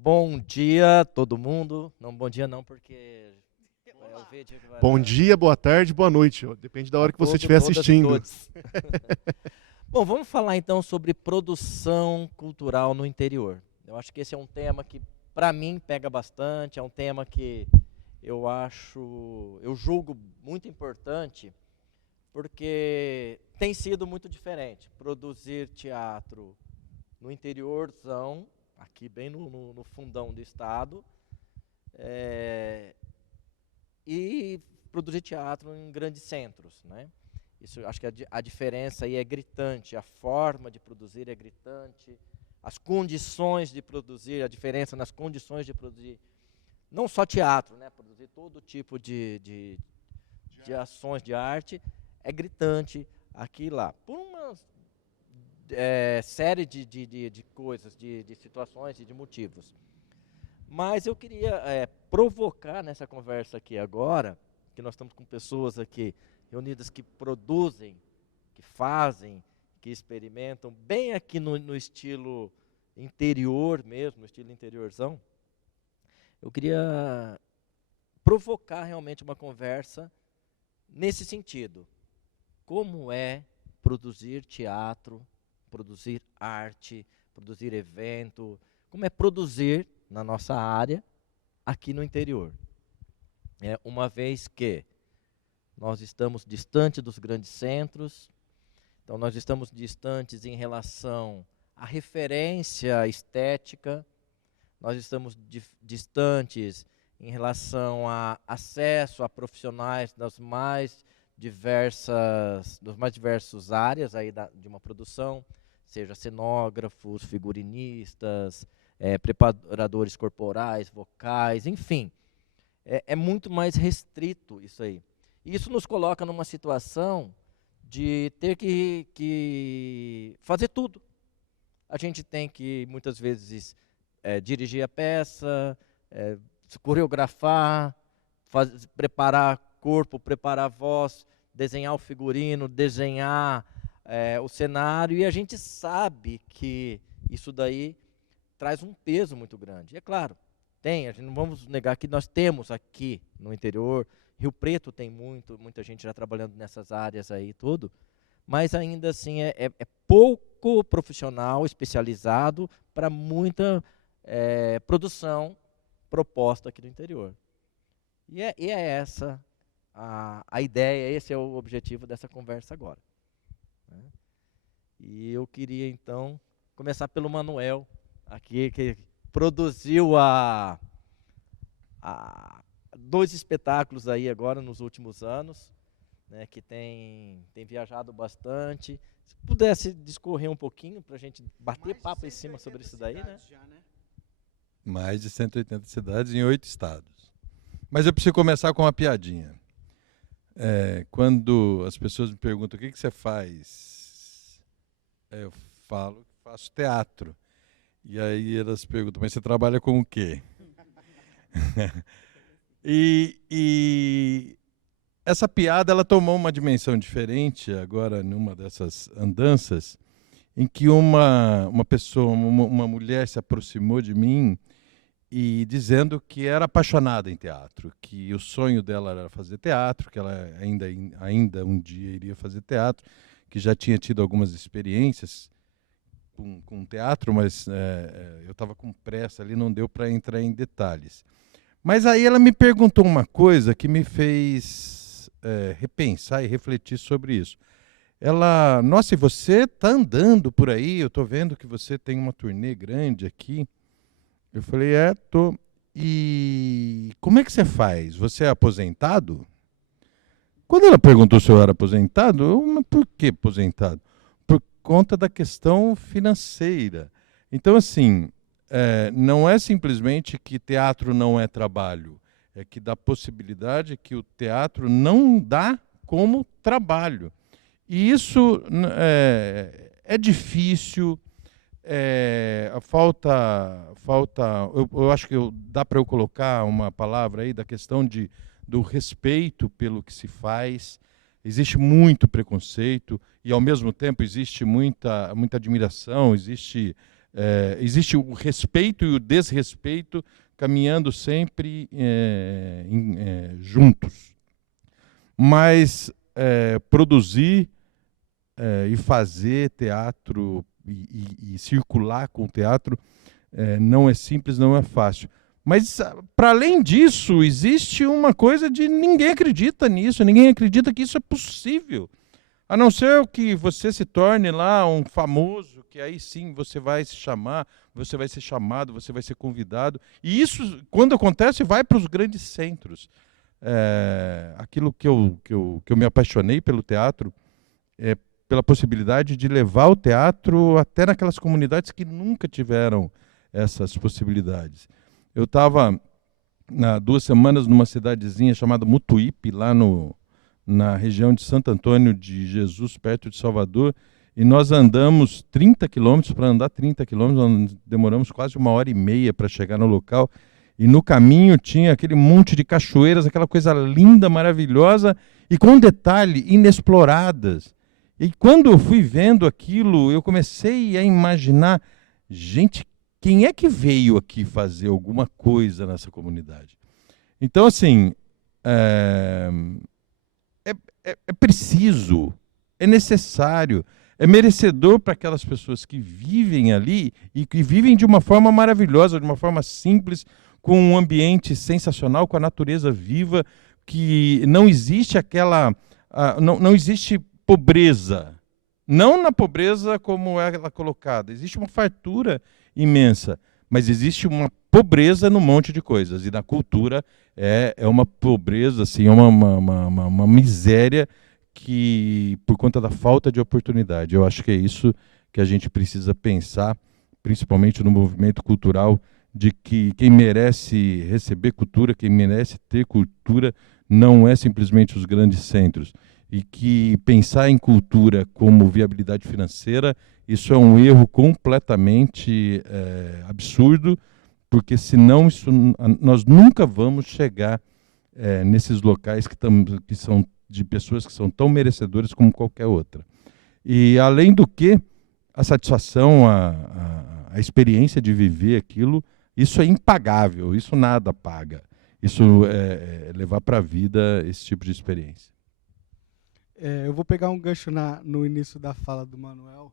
Bom dia, todo mundo. Não, bom dia não, porque é o vídeo que vai Bom dar dia, boa tarde, boa noite. Ó. Depende da a hora que você estiver todas e assistindo. todos. Bom, vamos falar então sobre produção cultural no interior. Eu acho que esse é um tema que, para mim, pega bastante. É um tema que eu julgo muito importante, porque tem sido muito diferente. Produzir teatro no interiorzão, aqui bem no fundão do estado, é, e produzir teatro em grandes centros, né? Isso, acho que a diferença aí é gritante, a forma de produzir é gritante, as condições de produzir, a diferença nas condições de produzir, não só teatro, né? Produzir todo tipo de ações de arte é gritante aqui e lá. Por uma série de coisas, de situações e de motivos. Mas eu queria provocar nessa conversa aqui agora, que nós estamos com pessoas aqui reunidas que produzem, que fazem, que experimentam, bem aqui no estilo interior mesmo, no estilo interiorzão. Eu queria provocar realmente uma conversa nesse sentido. Como é produzir teatro, produzir arte, produzir evento, como é produzir na nossa área aqui no interior. Uma vez que nós estamos distante dos grandes centros, então nós estamos distantes em relação à referência estética, nós estamos distantes em relação a acesso a profissionais dos mais diversos áreas aí de uma produção, seja cenógrafos, figurinistas, preparadores corporais, vocais, enfim. É muito mais restrito isso aí. E isso nos coloca numa situação de ter que fazer tudo. A gente tem que, muitas vezes, dirigir a peça, coreografar, preparar corpo, preparar voz, desenhar o figurino, desenhar o cenário, e a gente sabe que isso daí traz um peso muito grande. E é claro, a gente não vamos negar que nós temos aqui no interior, Rio Preto tem muita gente já trabalhando nessas áreas aí tudo, mas ainda assim é pouco profissional, especializado para muita produção proposta aqui no interior. E é essa a ideia, esse é o objetivo dessa conversa agora, né? E eu queria então começar pelo Manuel, aqui que produziu dois espetáculos aí agora nos últimos anos, né, que tem viajado bastante. Se pudesse discorrer um pouquinho para a gente bater papo em cima sobre isso daí, né? Já, né? Mais de 180 cidades em 8 estados. Mas eu preciso começar com uma piadinha. Quando as pessoas me perguntam o que você faz, eu falo que faço teatro. E aí elas perguntam, mas você trabalha com o quê? E essa piada ela tomou uma dimensão diferente agora numa dessas andanças, em que uma pessoa, uma mulher se aproximou de mim e dizendo que era apaixonada em teatro, que o sonho dela era fazer teatro, que ela ainda um dia iria fazer teatro, que já tinha tido algumas experiências com teatro, mas eu estava com pressa ali, não deu para entrar em detalhes. Mas aí ela me perguntou uma coisa que me fez repensar e refletir sobre isso. Ela, nossa, e você está andando por aí, eu estou vendo que você tem uma turnê grande aqui. Eu falei, tô. E como é que você faz? Você é aposentado? Quando ela perguntou se eu era aposentado, mas por que aposentado? Por conta da questão financeira. Então, assim, não é simplesmente que teatro não é trabalho, é que dá possibilidade que o teatro não dá como trabalho. E isso é difícil, falta eu acho que dá para eu colocar uma palavra aí da questão do respeito pelo que se faz. Existe muito preconceito e, ao mesmo tempo, existe muita admiração, existe Existe o respeito e o desrespeito caminhando sempre juntos. Mas produzir e fazer teatro e circular com o teatro não é simples, não é fácil. Mas, para além disso, existe uma coisa de ninguém acredita nisso, ninguém acredita que isso é possível. A não ser que você se torne lá um famoso, que aí sim você vai se chamar, você vai ser chamado, você vai ser convidado. E isso, quando acontece, vai para os grandes centros. Aquilo que eu me apaixonei pelo teatro é pela possibilidade de levar o teatro até naquelas comunidades que nunca tiveram essas possibilidades. Eu estava, há 2 semanas, numa cidadezinha chamada Mutuípe, lá na região de Santo Antônio de Jesus, perto de Salvador, e nós andamos 30 quilômetros. Para andar 30 quilômetros, nós demoramos quase 1h30 para chegar no local, e no caminho tinha aquele monte de cachoeiras, aquela coisa linda, maravilhosa, e com detalhe, inexploradas. E quando eu fui vendo aquilo, eu comecei a imaginar, gente, quem é que veio aqui fazer alguma coisa nessa comunidade? Então, assim, é preciso, é necessário, é merecedor para aquelas pessoas que vivem ali e que vivem de uma forma maravilhosa, de uma forma simples, com um ambiente sensacional, com a natureza viva, que não existe não existe pobreza. Não na pobreza como é ela colocada. Existe uma fartura imensa, mas existe uma pobreza num monte de coisas. E na cultura é uma pobreza, assim, é uma miséria que, por conta da falta de oportunidade. Eu acho que é isso que a gente precisa pensar, principalmente no movimento cultural, de que quem merece receber cultura, quem merece ter cultura, não é simplesmente os grandes centros. E que pensar em cultura como viabilidade financeira, isso é um erro completamente absurdo, porque senão nós nunca vamos chegar nesses locais que são de pessoas que são tão merecedoras como qualquer outra. E, além do que, a satisfação, a experiência de viver aquilo, isso é impagável, isso nada paga. Isso é levar para a vida esse tipo de experiência. Eu vou pegar um gancho no início da fala do Manuel,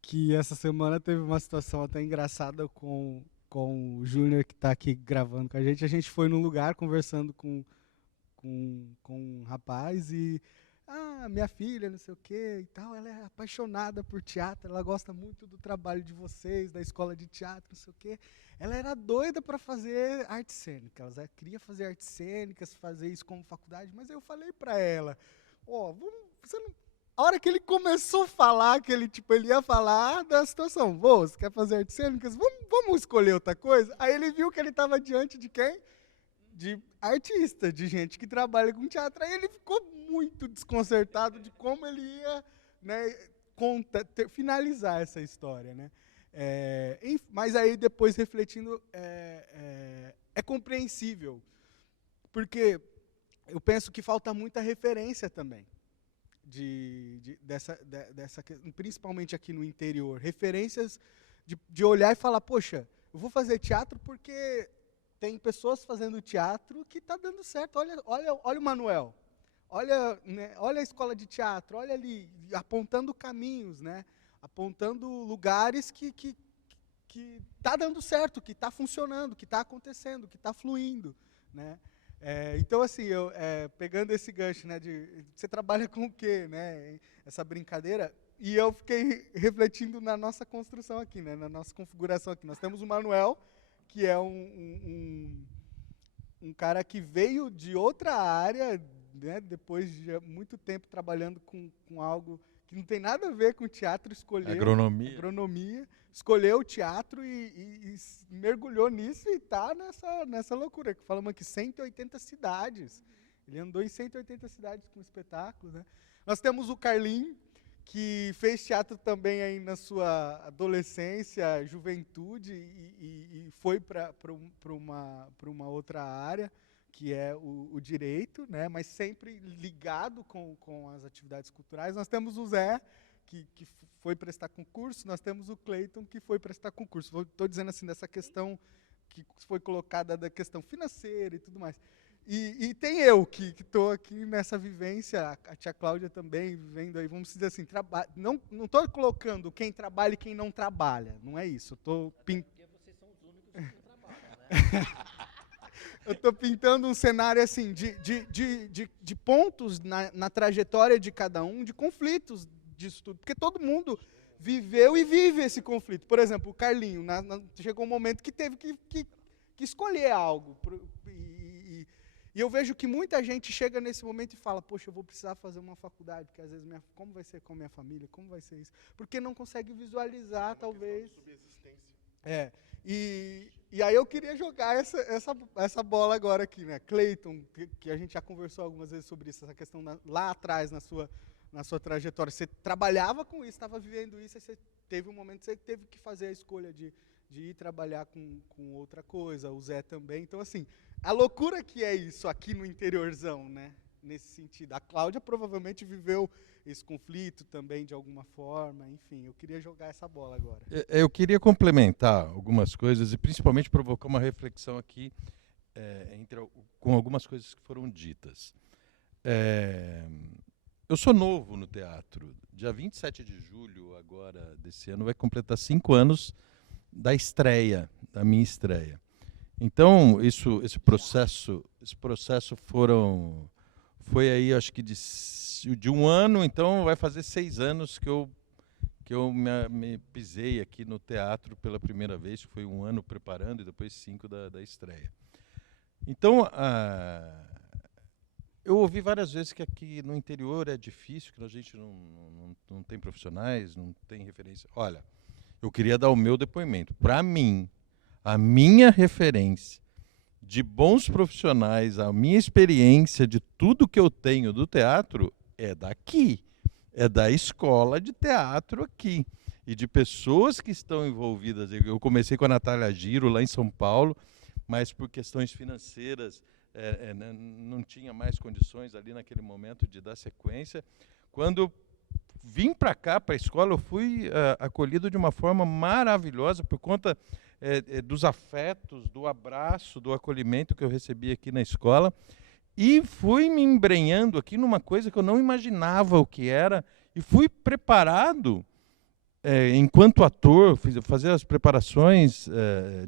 que essa semana teve uma situação até engraçada com o Júnior, que está aqui gravando com a gente. A gente foi num lugar conversando com um rapaz e... minha filha, não sei o quê e tal, ela é apaixonada por teatro, ela gosta muito do trabalho de vocês, da escola de teatro, não sei o quê. Ela era doida para fazer arte cênica, ela queria fazer artes cênicas, fazer isso como faculdade, mas eu falei para ela, a hora que ele começou a falar, que ele ia falar da situação, você quer fazer artes cênicas? Vamos escolher outra coisa? Aí ele viu que ele estava diante de quem? De artista, de gente que trabalha com teatro. Aí ele ficou muito desconcertado de como ele ia, né, finalizar essa história, né? Mas aí depois refletindo, é compreensível, porque eu penso que falta muita referência também, principalmente aqui no interior, referências de olhar e falar, poxa, eu vou fazer teatro porque tem pessoas fazendo teatro que está dando certo. Olha o Manuel, olha, né, olha a escola de teatro, olha ali, apontando caminhos, né, apontando lugares que está dando certo, que está funcionando, que está acontecendo, que está fluindo, né? Então, assim, pegando esse gancho, né, você trabalha com o quê, né, essa brincadeira, e eu fiquei refletindo na nossa construção aqui, né, na nossa configuração aqui. Nós temos o Manuel, que é um cara que veio de outra área, né, depois de muito tempo trabalhando com algo que não tem nada a ver com teatro, escolheu agronomia, escolheu o teatro e mergulhou nisso e está nessa loucura. Falamos aqui, 180 cidades. Ele andou em 180 cidades com espetáculos, né? Nós temos o Carlinho, que fez teatro também aí na sua adolescência, juventude, e foi para uma outra área, que é o direito, né, mas sempre ligado com as atividades culturais. Nós temos o Zé, que foi prestar concurso, nós temos o Cleiton, que foi prestar concurso. Estou dizendo assim, dessa questão que foi colocada, da questão financeira e tudo mais. E tem eu, que estou aqui nessa vivência, a tia Cláudia também, vivendo aí, vamos dizer assim, não estou colocando quem trabalha e quem não trabalha, não é isso. Porque vocês são os únicos que não trabalham, né? Eu estou pintando um cenário assim, de pontos na trajetória de cada um, de conflitos disso tudo, porque todo mundo viveu e vive esse conflito. Por exemplo, o Carlinho, chegou um momento que teve que escolher algo, e eu vejo que muita gente chega nesse momento e fala, poxa, eu vou precisar fazer uma faculdade, porque às vezes, como vai ser com a minha família, como vai ser isso? Porque não consegue visualizar, talvez. E aí eu queria jogar essa bola agora aqui, né? Cleiton, que a gente já conversou algumas vezes sobre isso, essa questão lá atrás, na sua trajetória. Você trabalhava com isso, estava vivendo isso, aí você teve um momento que você teve que fazer a escolha de ir trabalhar com outra coisa, o Zé também. Então, assim, a loucura que é isso aqui no interiorzão, né? Nesse sentido. A Cláudia provavelmente viveu esse conflito também de alguma forma, enfim, eu queria jogar essa bola agora. Eu queria complementar algumas coisas e principalmente provocar uma reflexão aqui com algumas coisas que foram ditas. Eu sou novo no teatro. Dia 27 de julho agora desse ano vai completar 5 anos da minha estreia. Então, esse processo foi aí, acho que de 1 ano, então vai fazer 6 anos que eu me pisei aqui no teatro pela primeira vez. Foi 1 ano preparando e depois 5 da estreia. Então, eu ouvi várias vezes que aqui no interior é difícil, que a gente não tem profissionais, não tem referência. Olha, eu queria dar o meu depoimento. Para mim, a minha referência de bons profissionais, a minha experiência de tudo que eu tenho do teatro é daqui, é da escola de teatro aqui, e de pessoas que estão envolvidas. Eu comecei com a Natália Giro lá em São Paulo, mas por questões financeiras não tinha mais condições ali naquele momento de dar sequência. Quando vim para cá, para a escola, eu fui acolhido de uma forma maravilhosa por conta dos afetos, do abraço, do acolhimento que eu recebi aqui na escola, e fui me embrenhando aqui numa coisa que eu não imaginava o que era, e fui preparado enquanto ator, fazer as preparações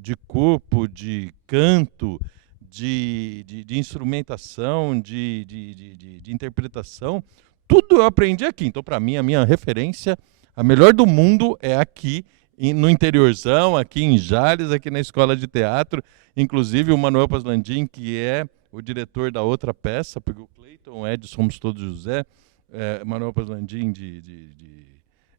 de corpo, de canto, de instrumentação, de interpretação. Tudo eu aprendi aqui. Então, para mim, a minha referência, a melhor do mundo, é aqui, no interiorzão, aqui em Jales, aqui na Escola de Teatro. Inclusive, o Manuel Paslandim, que é o diretor da outra peça, porque o Cleiton, o Ed, Somos Todos José, Manuel Paslandim de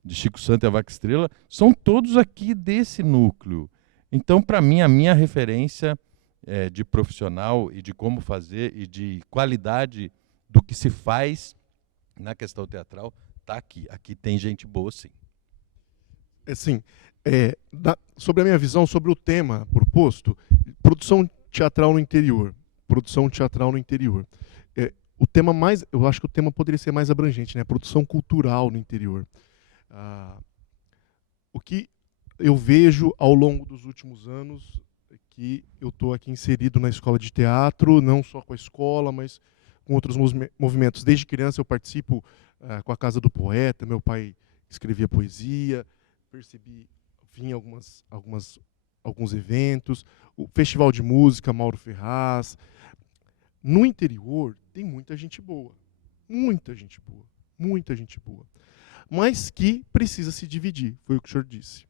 Chico Santo e a Vaca Estrela, são todos aqui desse núcleo. Então, para mim, a minha referência de profissional e de como fazer e de qualidade do que se faz na questão teatral está aqui. Aqui tem gente boa, sim. Assim, sobre a minha visão sobre o tema proposto, produção teatral no interior. Produção teatral no interior. Eu acho que o tema poderia ser mais abrangente, né? Produção cultural no interior. O que eu vejo ao longo dos últimos anos é que eu estou aqui inserido na escola de teatro, não só com a escola, mas com outros movimentos. Desde criança eu participo com a Casa do Poeta, meu pai escrevia poesia, vim alguns eventos, o Festival de Música, Mauro Ferraz. No interior tem muita gente boa, muita gente boa, muita gente boa, mas que precisa se dividir, foi o que o senhor disse.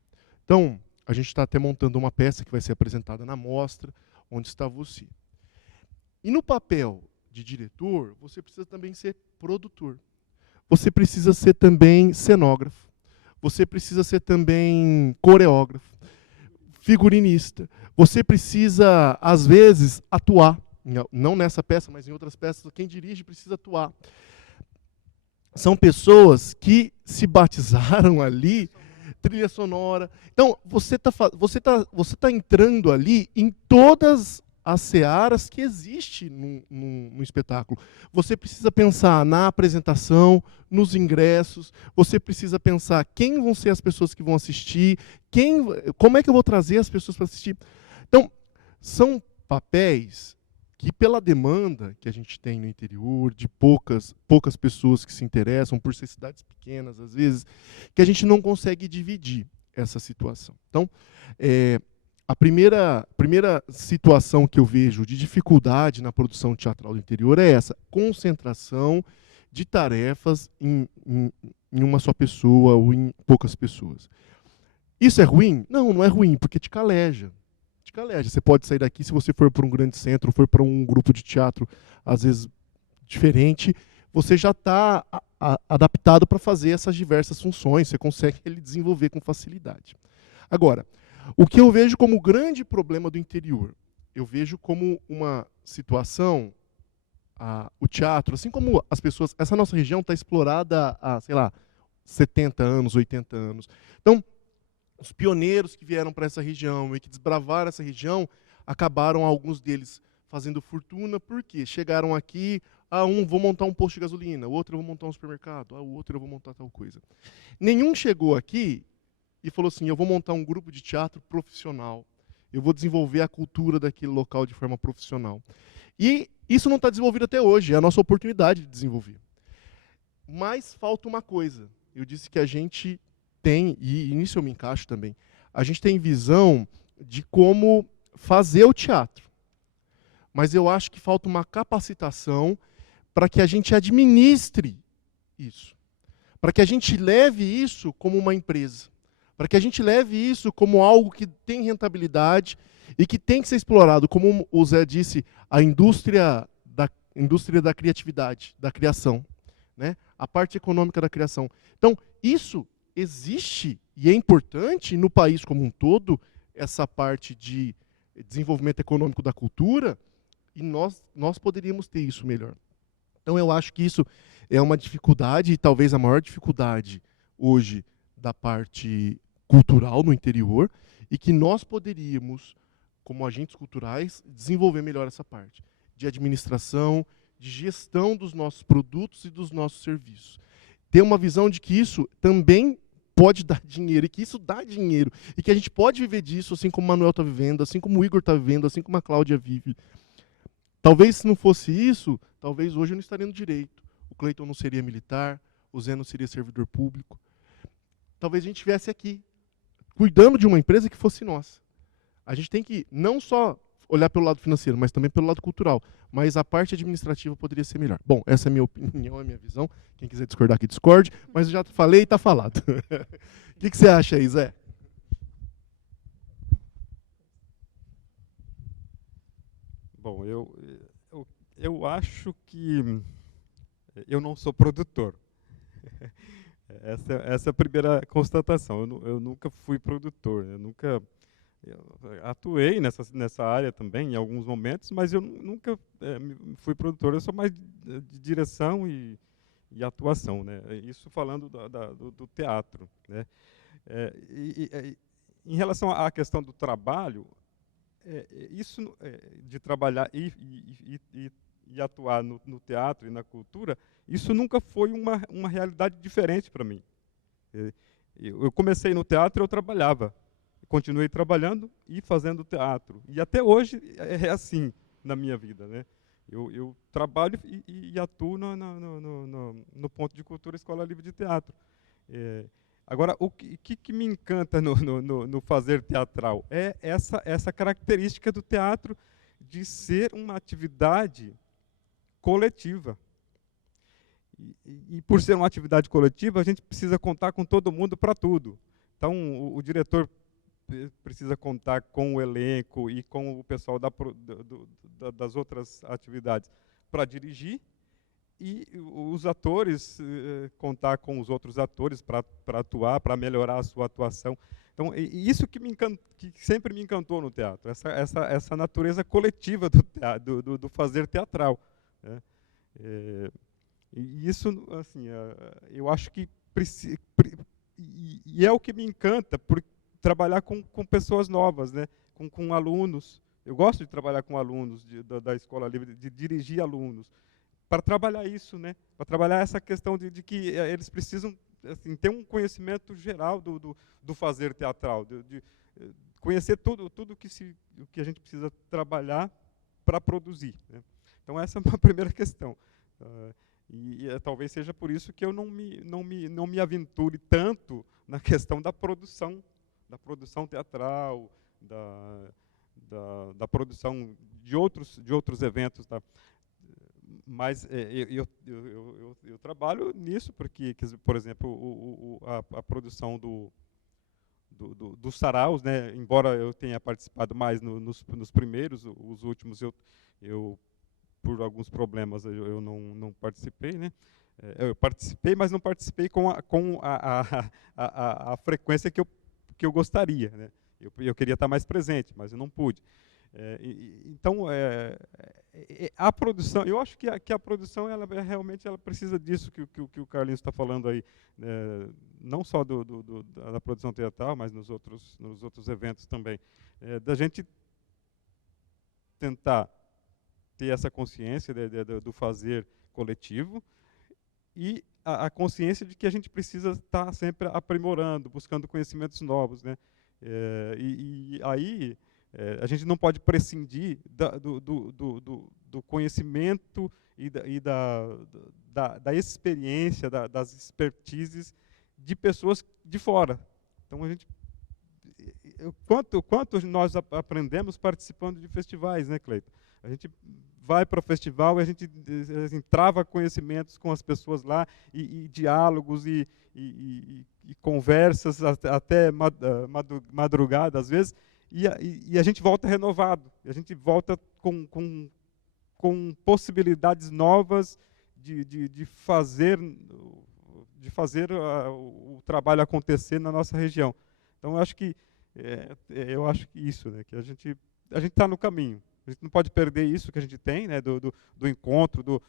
Então, a gente está até montando uma peça que vai ser apresentada na mostra, onde está você. E no papel de diretor, você precisa também ser produtor. Você precisa ser também cenógrafo. Você precisa ser também coreógrafo, figurinista. Você precisa, às vezes, atuar. Não nessa peça, mas em outras peças. Quem dirige precisa atuar. São pessoas que se batizaram ali, trilha sonora. Então, você tá entrando ali em todas as searas que existem no espetáculo. Você precisa pensar na apresentação, nos ingressos, você precisa pensar quem vão ser as pessoas que vão assistir, como é que eu vou trazer as pessoas para assistir. Então, são papéis que, pela demanda que a gente tem no interior, de poucas pessoas que se interessam, por ser cidades pequenas, às vezes, que a gente não consegue dividir essa situação. Então, a primeira situação que eu vejo de dificuldade na produção teatral do interior é essa, concentração de tarefas em uma só pessoa ou em poucas pessoas. Isso é ruim? Não, não é ruim, porque te caleja. Te caleja. Você pode sair daqui, se você for para um grande centro, for para um grupo de teatro, às vezes diferente, você já está adaptado para fazer essas diversas funções, você consegue ele desenvolver com facilidade. Agora, o que eu vejo como grande problema do interior, eu vejo como uma situação, o teatro, assim como as pessoas, essa nossa região está explorada há, sei lá, 70 anos, 80 anos. Então, os pioneiros que vieram para essa região e que desbravaram essa região, acabaram, alguns deles, fazendo fortuna, porque chegaram aqui, vou montar um posto de gasolina, o outro eu vou montar um supermercado, o outro eu vou montar tal coisa. Nenhum chegou aqui e falou assim, eu vou montar um grupo de teatro profissional, eu vou desenvolver a cultura daquele local de forma profissional. E isso não está desenvolvido até hoje, é a nossa oportunidade de desenvolver. Mas falta uma coisa, eu disse que a gente tem, e nisso eu me encaixo também, a gente tem visão de como fazer o teatro. Mas eu acho que falta uma capacitação para que a gente administre isso. Para que a gente leve isso como uma empresa. Para que a gente leve isso como algo que tem rentabilidade e que tem que ser explorado, como o Zé disse, a indústria da criatividade, da criação, né? A parte econômica da criação. Então, isso existe e é importante no país como um todo, essa parte de desenvolvimento econômico da cultura, e nós poderíamos ter isso melhor. Então, eu acho que isso é uma dificuldade, e talvez a maior dificuldade hoje da parte cultural no interior, e que nós poderíamos, como agentes culturais, desenvolver melhor essa parte de administração, de gestão dos nossos produtos e dos nossos serviços. Ter uma visão de que isso também pode dar dinheiro, e que isso dá dinheiro, e que a gente pode viver disso, assim como o Manuel está vivendo, assim como o Igor está vivendo, assim como a Cláudia vive. Talvez, se não fosse isso, talvez hoje eu não estaria no direito. O Cleiton não seria militar, o Zé não seria servidor público. Talvez a gente estivesse aqui, cuidando de uma empresa que fosse nossa. A gente tem que não só olhar pelo lado financeiro, mas também pelo lado cultural. Mas a parte administrativa poderia ser melhor. Bom, essa é a minha opinião, é a minha visão. Quem quiser discordar aqui, discorde. Mas eu já falei e está falado. O que você acha aí, Zé? Bom, eu acho que eu não sou produtor. Essa é a primeira constatação. Eu nunca fui produtor, eu atuei nessa área também, em alguns momentos, mas eu nunca fui produtor. Eu sou mais de direção e atuação, né? Isso falando do teatro, né? Em relação à questão do trabalho, isso de trabalhar e atuar no teatro e na cultura, isso nunca foi uma realidade diferente para mim. Eu comecei no teatro, eu trabalhava. Continuei trabalhando e fazendo teatro. E até hoje é assim na minha vida, né? Eu trabalho e atuo no Ponto de Cultura Escola Livre de Teatro. Agora, o que me encanta no fazer teatral é essa característica do teatro de ser uma atividade coletiva. E por ser uma atividade coletiva, a gente precisa contar com todo mundo para tudo. Então, o diretor precisa contar com o elenco e com o pessoal das outras atividades para dirigir, e os atores contar com os outros atores para atuar, para melhorar a sua atuação. Então, isso que sempre me encantou no teatro, essa natureza coletiva do fazer teatral, né? E isso, assim, eu acho que e é o que me encanta, por trabalhar com pessoas novas, né? Com alunos. eu gosto de trabalhar com alunos da Escola Livre, de dirigir alunos, para trabalhar isso, né? Para trabalhar essa questão de que eles precisam assim, ter um conhecimento geral do fazer teatral, de conhecer tudo o que a gente precisa trabalhar para produzir, né? Então essa é uma primeira questão. Talvez seja por isso que eu não me aventure tanto na questão da produção teatral, da produção de outros eventos, tá? Mas eu trabalho nisso porque, por exemplo, a produção dos saraus, né? Embora eu tenha participado mais nos primeiros, os últimos eu por alguns problemas eu não participei, né? Eu participei, mas não participei com a frequência que eu gostaria, né? Eu queria estar mais presente, mas eu não pude. Então, a produção, eu acho que a produção realmente ela precisa disso que o Carlinhos está falando aí, não só da produção teatral, mas nos outros eventos também, da gente tentar ter essa consciência do fazer coletivo e a consciência de que a gente precisa estar sempre aprimorando, buscando conhecimentos novos, né? Aí a gente não pode prescindir do conhecimento e da experiência, das expertises de pessoas de fora. Então quanto nós aprendemos participando de festivais, né, Cleiton? A gente vai para o festival e a gente assim, trava conhecimentos com as pessoas lá e diálogos e conversas até madrugada às vezes e a gente volta renovado, a gente volta com possibilidades novas de fazer o trabalho acontecer na nossa região. Então eu acho que isso, né, que a gente está no caminho. A gente não pode perder isso que a gente tem, né, do encontro, do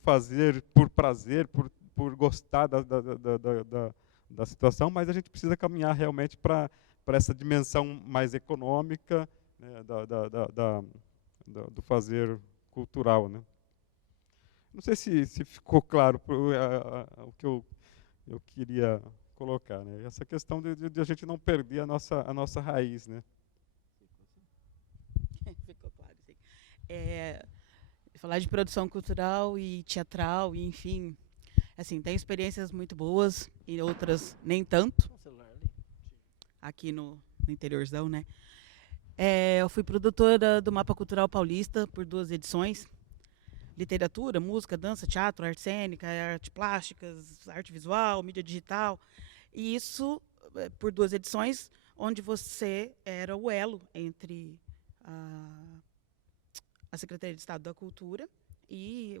fazer por prazer, por gostar da situação, mas a gente precisa caminhar realmente para essa dimensão mais econômica, né, do fazer cultural, né? Não sei se ficou claro o que eu queria colocar, né? Essa questão de a gente não perder a nossa raiz, né? Ficou claro, sim. Falar de produção cultural e teatral, e enfim, assim, tem experiências muito boas e outras nem tanto, aqui no interiorzão, né? Eu fui produtora do Mapa Cultural Paulista por 2 edições, literatura, música, dança, teatro, arte cênica, arte plásticas, arte visual, mídia digital, e isso por 2 edições, onde você era o elo entre a Secretaria de Estado da Cultura e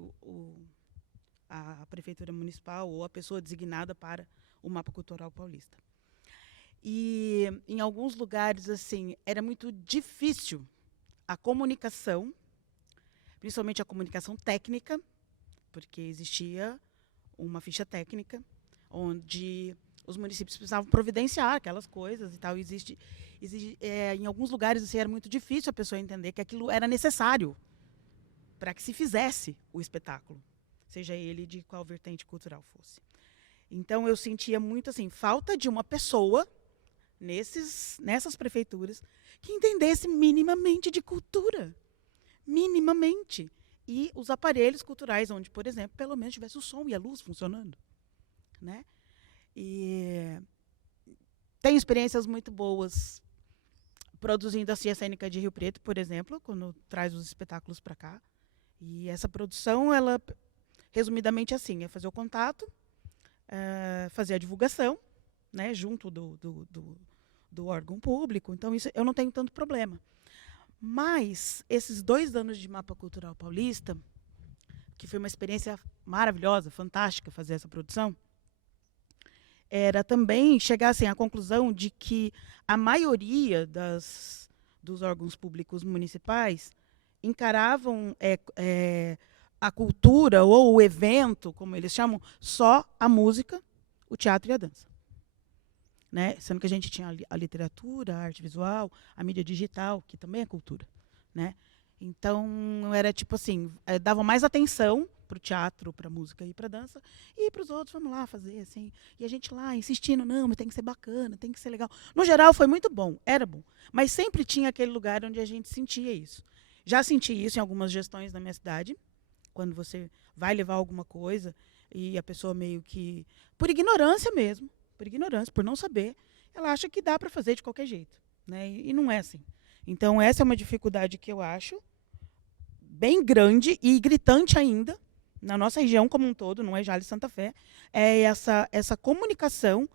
a Prefeitura Municipal ou a pessoa designada para o Mapa Cultural Paulista. E em alguns lugares assim era muito difícil a comunicação, principalmente a comunicação técnica, porque existia uma ficha técnica onde os municípios precisavam providenciar aquelas coisas e tal. Em alguns lugares assim, era muito difícil a pessoa entender que aquilo era necessário para que se fizesse o espetáculo, seja ele de qual vertente cultural fosse. Então eu sentia muito assim falta de uma pessoa nessas prefeituras que entendesse minimamente de cultura, minimamente, e os aparelhos culturais onde, por exemplo, pelo menos tivesse o som e a luz funcionando, né? E tem experiências muito boas produzindo a Cia Cênica de Rio Preto, por exemplo, quando traz os espetáculos para cá. E essa produção, ela, resumidamente assim, é fazer o contato, fazer a divulgação, né, junto do órgão público. Então, isso eu não tenho tanto problema. Mas, esses 2 anos de Mapa Cultural Paulista, que foi uma experiência maravilhosa, fantástica fazer essa produção, era também chegar assim, à conclusão de que a maioria dos órgãos públicos municipais encaravam a cultura ou o evento, como eles chamam, só a música, o teatro e a dança. né? Sendo que a gente tinha a literatura, a arte visual, a mídia digital, que também é cultura, né? Então, era tipo assim, dava mais atenção para o teatro, para a música e para a dança, e para os outros, vamos lá fazer, assim. E a gente lá insistindo, não, mas tem que ser bacana, tem que ser legal. No geral, foi muito bom, era bom. Mas sempre tinha aquele lugar onde a gente sentia isso. Já senti isso em algumas gestões da minha cidade, quando você vai levar alguma coisa e a pessoa meio que, por ignorância mesmo, por ignorância, por não saber, ela acha que dá para fazer de qualquer jeito, né? E não é assim. Então, essa é uma dificuldade que eu acho bem grande e gritante ainda, na nossa região como um todo, não é Jales e Santa Fé, é essa comunicação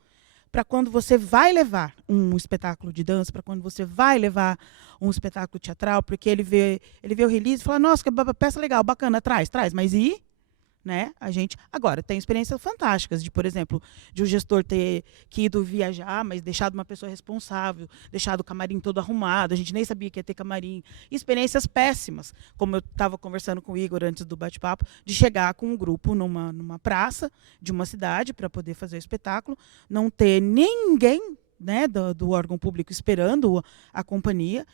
para quando você vai levar um espetáculo de dança, para quando você vai levar um espetáculo teatral, porque ele vê o release e fala, nossa, que peça legal, bacana, traz, mas e? Né? A gente agora tem experiências fantásticas de, por exemplo, de um gestor ter que ido viajar, mas deixado uma pessoa responsável, deixado o camarim todo arrumado, a gente nem sabia que ia ter camarim. Experiências péssimas, como eu estava conversando com o Igor antes do bate-papo, de chegar com um grupo numa praça de uma cidade para poder fazer o espetáculo, não ter ninguém, né, do órgão público esperando a companhia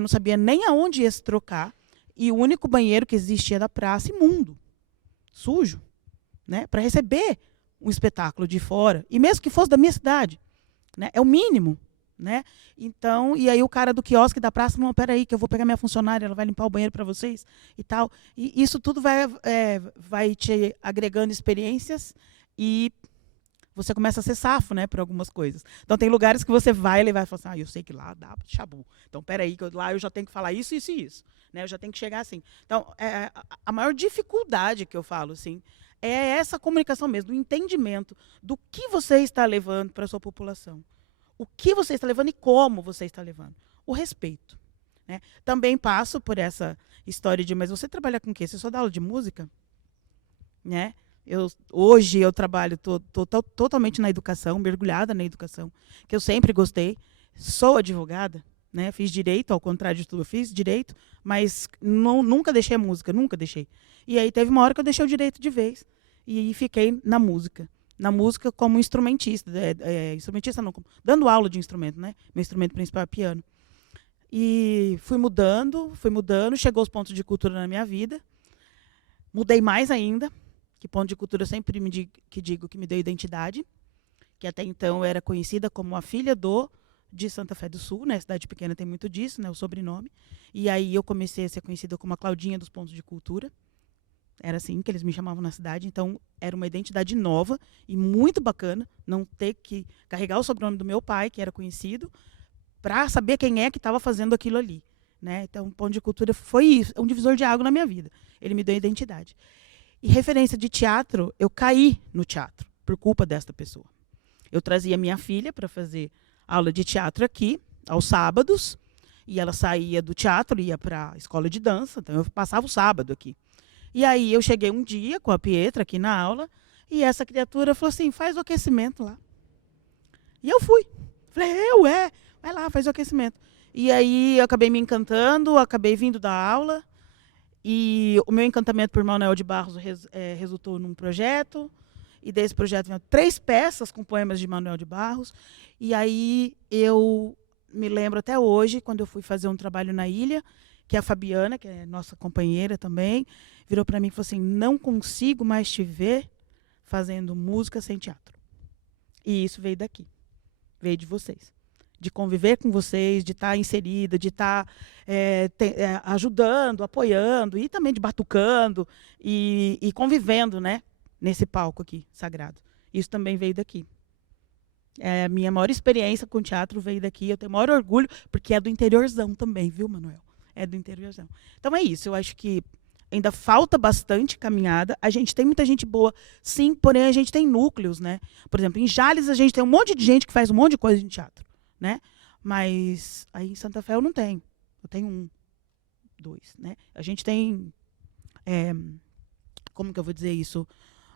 não sabia nem aonde ia se trocar, e o único banheiro que existia da praça, imundo, sujo, né, para receber um espetáculo de fora, e mesmo que fosse da minha cidade, né, é o mínimo, né? Então, e aí o cara do quiosque da praça, não, peraí, que eu vou pegar minha funcionária, ela vai limpar o banheiro para vocês e tal. E isso tudo vai te agregando experiências e você começa a ser safo, né, para algumas coisas. Então, tem lugares que você vai levar e fala assim, eu sei que lá dá chabu. Então, peraí, que lá eu já tenho que falar isso, isso e isso. Né, eu já tenho que chegar assim. Então, a maior dificuldade que eu falo, assim, é essa comunicação mesmo, do entendimento do que você está levando para a sua população. O que você está levando e como você está levando. O respeito. Né? Também passo por essa história de, mas você trabalha com o quê? Você só dá aula de música? Né? Hoje eu trabalho totalmente na educação, mergulhada na educação, que eu sempre gostei. Sou advogada, né? Fiz direito, ao contrário de tudo, eu fiz direito, mas nunca deixei a música, nunca deixei. E aí teve uma hora que eu deixei o direito de vez e fiquei na música. Na música como instrumentista, instrumentista não, dando aula de instrumento, né? Meu instrumento principal é piano. E fui mudando, chegou os pontos de cultura na minha vida. Mudei mais ainda, que ponto de cultura eu sempre digo que me deu identidade, que até então eu era conhecida como a filha de Santa Fé do Sul, né? Cidade pequena tem muito disso, né? O sobrenome. E aí eu comecei a ser conhecida como a Claudinha dos pontos de cultura. Era assim que eles me chamavam na cidade, então era uma identidade nova e muito bacana não ter que carregar o sobrenome do meu pai, que era conhecido, para saber quem é que estava fazendo aquilo ali. Né? Então, o Ponto de Cultura foi isso, um divisor de água na minha vida. Ele me deu identidade. E referência de teatro, eu caí no teatro, por culpa desta pessoa. Eu trazia minha filha para fazer aula de teatro aqui, aos sábados, e ela saía do teatro, ia para a escola de dança, então eu passava o sábado aqui. E aí eu cheguei um dia com a Pietra aqui na aula, e essa criatura falou assim, faz o aquecimento lá. E eu fui. Falei, vai lá, faz o aquecimento. E aí eu acabei me encantando, acabei vindo da aula, e o meu encantamento por Manuel de Barros resultou num projeto, e desse projeto vieram 3 peças com poemas de Manuel de Barros, e aí eu me lembro até hoje, quando eu fui fazer um trabalho na ilha, que a Fabiana, que é nossa companheira também, virou para mim e falou assim, não consigo mais te ver fazendo música sem teatro. E isso veio daqui, veio de vocês. De conviver com vocês, de estar inserida, de estar ajudando, apoiando, e também de batucando e convivendo, né, nesse palco aqui, sagrado. Isso também veio daqui. A minha maior experiência com teatro veio daqui, eu tenho o maior orgulho, porque é do interiorzão também, viu, Manuel? É do interiorzão. Então é isso, eu acho que ainda falta bastante caminhada. A gente tem muita gente boa, sim, porém a gente tem núcleos, né? Por exemplo, em Jales a gente tem um monte de gente que faz um monte de coisa em teatro, né? Mas aí em Santa Fé eu não tenho. Eu tenho 1, 2, né? A gente tem, como que eu vou dizer isso?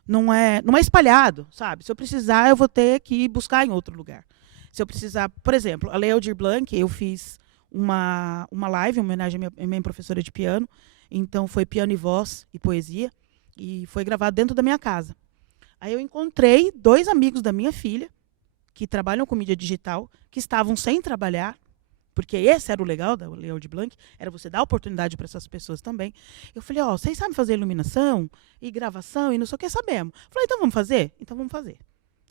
Não é espalhado, sabe? Se eu precisar, eu vou ter que buscar em outro lugar. Se eu precisar, por exemplo, a Lea Aldir Blanc, eu fiz uma live, uma homenagem à minha professora de piano. Então, foi piano e voz e poesia. E foi gravado dentro da minha casa. Aí eu encontrei 2 amigos da minha filha, que trabalham com mídia digital, que estavam sem trabalhar, porque esse era o legal da Lei Aldir Blanc, era você dar oportunidade para essas pessoas também. Eu falei, ó, vocês sabem fazer iluminação e gravação e não sei o que, sabemos. Falei, então vamos fazer? Então vamos fazer.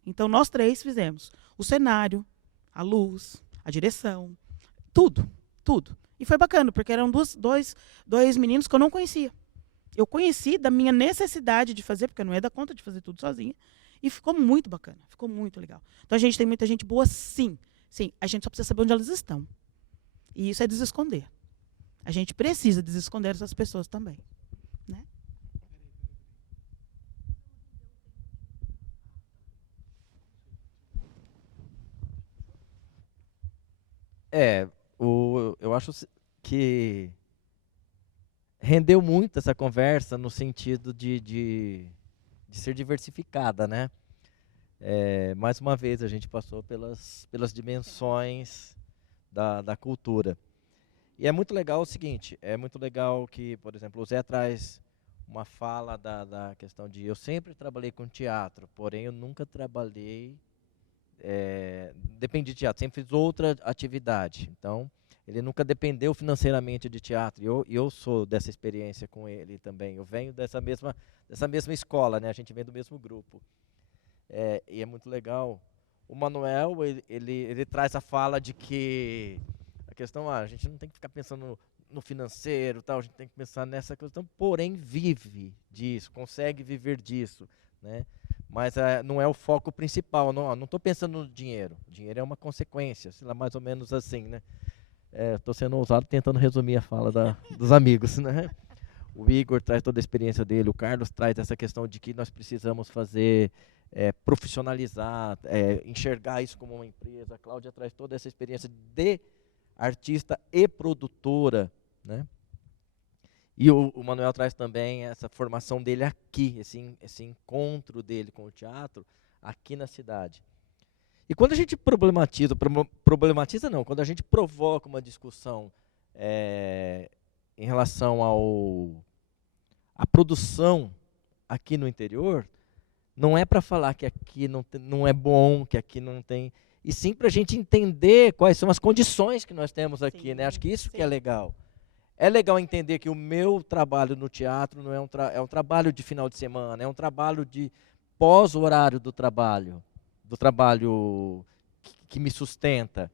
Então nós 3 fizemos o cenário, a luz, a direção, tudo. E foi bacana, porque eram dois meninos que eu não conhecia. Eu conheci da minha necessidade de fazer, porque eu não ia dar conta de fazer tudo sozinha. E ficou muito bacana, ficou muito legal. Então a gente tem muita gente boa, sim. Sim, a gente só precisa saber onde elas estão. E isso é desesconder. A gente precisa desesconder essas pessoas também. Né? Eu acho que rendeu muito essa conversa no sentido de ser diversificada, né? Mais uma vez, a gente passou pelas dimensões da cultura. E é muito legal o seguinte, é muito legal que, por exemplo, o Zé traz uma fala da questão de eu sempre trabalhei com teatro, porém eu nunca trabalhei, dependi de teatro, sempre fiz outra atividade. Então, ele nunca dependeu financeiramente de teatro. E eu sou dessa experiência com ele também. Eu venho dessa mesma escola, né? A gente vem do mesmo grupo. E é muito legal. O Manuel, ele traz a fala de que a questão, a gente não tem que ficar pensando no financeiro, tal, a gente tem que pensar nessa questão, porém vive disso, consegue viver disso, né? Mas não é o foco principal, não estou pensando no dinheiro. O dinheiro é uma consequência, sei lá, mais ou menos assim, né? Estou sendo ousado tentando resumir a fala dos amigos, né? O Igor traz toda a experiência dele, o Carlos traz essa questão de que nós precisamos fazer, profissionalizar, enxergar isso como uma empresa. A Cláudia traz toda essa experiência de artista e produtora, né? E o Manuel traz também essa formação dele aqui, esse encontro dele com o teatro aqui na cidade. E quando a gente problematiza não, quando a gente provoca uma discussão em relação à produção aqui no interior, não é para falar que aqui não é bom, que aqui não tem, e sim para a gente entender quais são as condições que nós temos aqui, né? Acho que isso que é legal. É legal entender que o meu trabalho no teatro não é um trabalho de final de semana, é um trabalho de pós-horário do trabalho que me sustenta,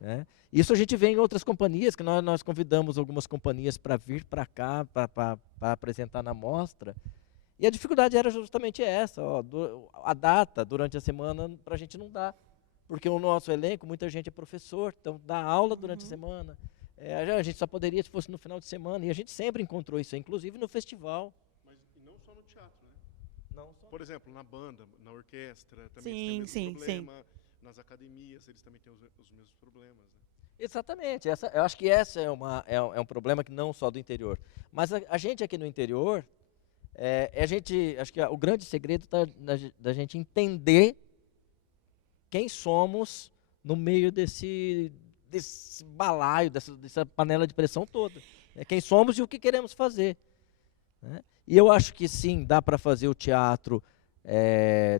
né? Isso a gente vê em outras companhias, que nós convidamos algumas companhias para vir para cá, para apresentar na mostra, e a dificuldade era justamente essa, a data durante a semana para a gente não dá, porque o nosso elenco, muita gente é professor, então dá aula durante a semana, a gente só poderia se fosse no final de semana, e a gente sempre encontrou isso, inclusive no festival. Mas não só no teatro, né? Não só. Por exemplo, na banda, na orquestra, também eles têm o mesmo problema. Nas academias, eles também têm os mesmos problemas, né? Exatamente. Eu acho que essa é um problema que não só do interior. Mas a gente aqui no interior, acho que o grande segredo está da gente entender quem somos no meio desse balaio, dessa panela de pressão toda. Quem somos e o que queremos fazer, né? E eu acho que sim, dá para fazer o teatro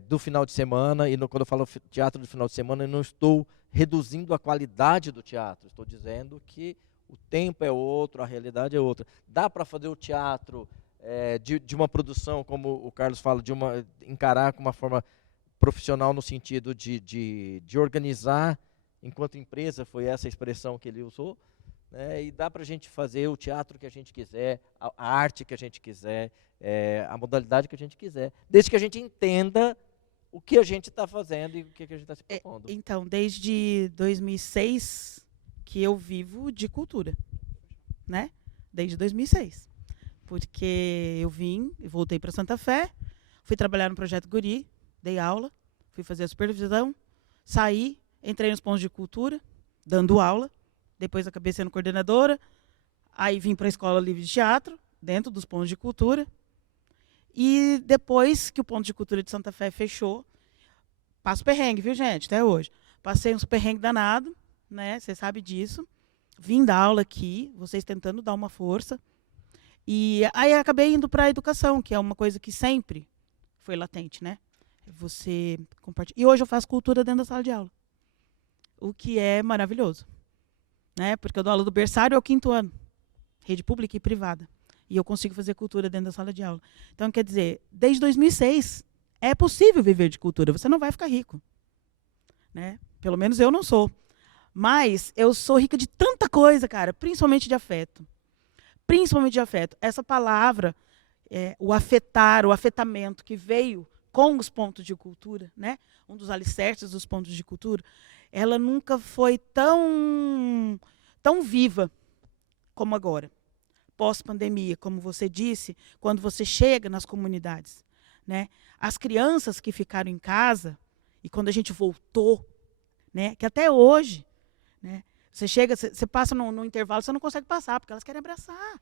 do final de semana, e quando eu falo teatro do final de semana, eu não estou reduzindo a qualidade do teatro, estou dizendo que o tempo é outro, a realidade é outra. Dá para fazer o teatro de uma produção, como o Carlos fala, encarar com uma forma profissional no sentido de organizar, enquanto empresa, foi essa a expressão que ele usou, né? E dá para a gente fazer o teatro que a gente quiser, a arte que a gente quiser, a modalidade que a gente quiser, desde que a gente entenda o que a gente está fazendo e o que a gente está se propondo. Então, desde 2006 que eu vivo de cultura, né? Desde 2006. Porque eu voltei para Santa Fé, fui trabalhar no Projeto Guri, dei aula, fui fazer a supervisão, saí, entrei nos pontos de cultura, dando aula, depois acabei sendo coordenadora, aí vim para a Escola Livre de Teatro, dentro dos pontos de cultura, e depois que o ponto de cultura de Santa Fé fechou, passo perrengue, viu, gente, até hoje. Passei uns perrengue danado, né, você sabe disso, vim dar aula aqui, vocês tentando dar uma força, e aí acabei indo para a educação, que é uma coisa que sempre foi latente, né? Você compartilha. E hoje eu faço cultura dentro da sala de aula. o que é maravilhoso. Né? Porque eu dou aula do berçário ao 5º ano, rede pública e privada. E eu consigo fazer cultura dentro da sala de aula. Então, quer dizer, desde 2006, é possível viver de cultura. Você não vai ficar rico. Né? Pelo menos eu não sou. Mas eu sou rica de tanta coisa, cara, principalmente de afeto. Principalmente de afeto. Essa palavra, o afetar, o afetamento que veio com os pontos de cultura, né? Um dos alicerces dos pontos de cultura, ela nunca foi tão viva como agora. Pós-pandemia, como você disse, quando você chega nas comunidades. Né? As crianças que ficaram em casa, e quando a gente voltou, né? Que até hoje, né? Você chega, você passa no intervalo, você não consegue passar, porque elas querem abraçar.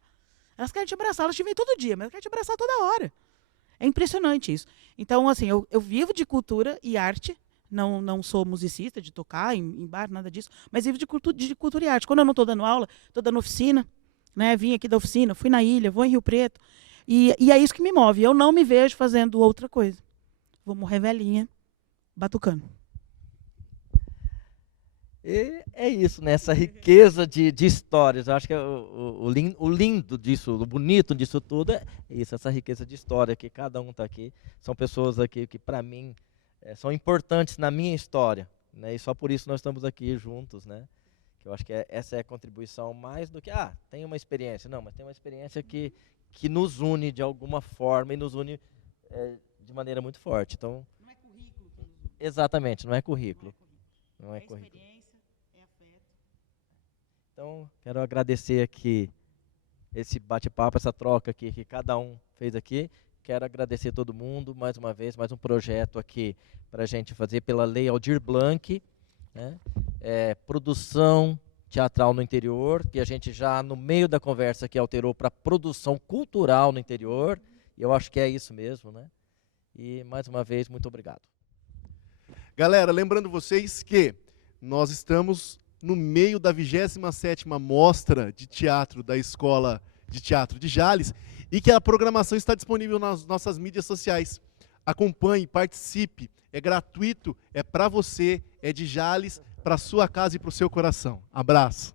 Elas querem te abraçar, elas te veem todo dia, mas elas querem te abraçar toda hora. É impressionante isso. Então, assim, eu vivo de cultura e arte, não sou musicista, de tocar em bar, nada disso, mas vivo de cultura e arte. Quando eu não estou dando aula, estou dando oficina, né? Vim aqui da oficina, fui na ilha, vou em Rio Preto, e é isso que me move. Eu não me vejo fazendo outra coisa. Vou morrer velhinha, batucando. E é isso, né? Essa riqueza de histórias. Eu acho que o lindo disso, o bonito disso tudo é isso, essa riqueza de história que cada um está aqui. São pessoas aqui que, para mim, são importantes na minha história. Né? E só por isso nós estamos aqui juntos. Né? Que eu acho que essa é a contribuição mais do que, tem uma experiência. Não, mas tem uma experiência que nos une de alguma forma e nos une de maneira muito forte. Então, não é currículo. Exatamente, não é currículo. Não é currículo. Experiência, é afeto. Então, quero agradecer aqui esse bate-papo, essa troca aqui que cada um fez aqui. Quero agradecer todo mundo, mais uma vez, mais um projeto aqui para a gente fazer pela Lei Aldir Blanc, né? Produção teatral no interior, que a gente já no meio da conversa aqui alterou para produção cultural no interior, e eu acho que é isso mesmo, né? E mais uma vez, muito obrigado. Galera, lembrando vocês que nós estamos no meio da 27ª Mostra de Teatro da Escola de Teatro de Jales e que a programação está disponível nas nossas mídias sociais. Acompanhe, participe, é gratuito, é para você, é de Jales, para sua casa e para o seu coração. Abraço.